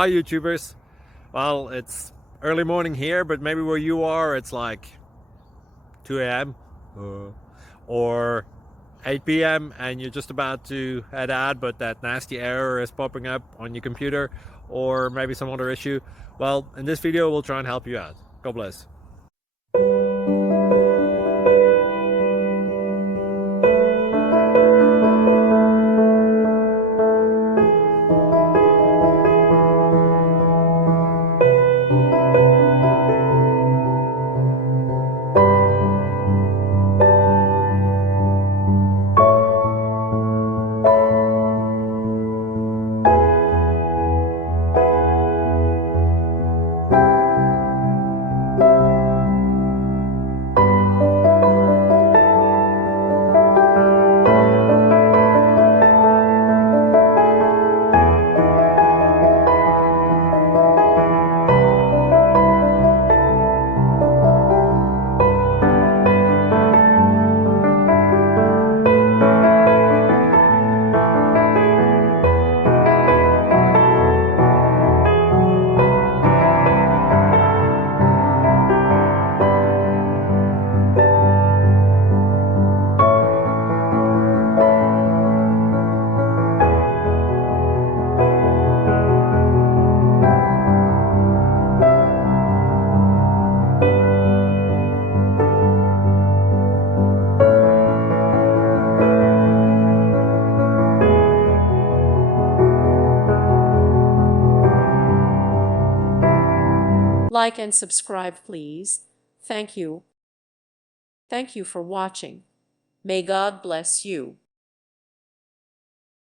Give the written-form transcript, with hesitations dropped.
Hi YouTubers. Well, it's early morning here, but maybe where you are it's like 2 a.m. Or 8 p.m. and you're just about to head out, but that nasty error is popping up on your computer, or maybe some other issue. Well, in this video we'll try and help you out. God bless. Like and subscribe, please. Thank you. Thank you for watching. May God bless you.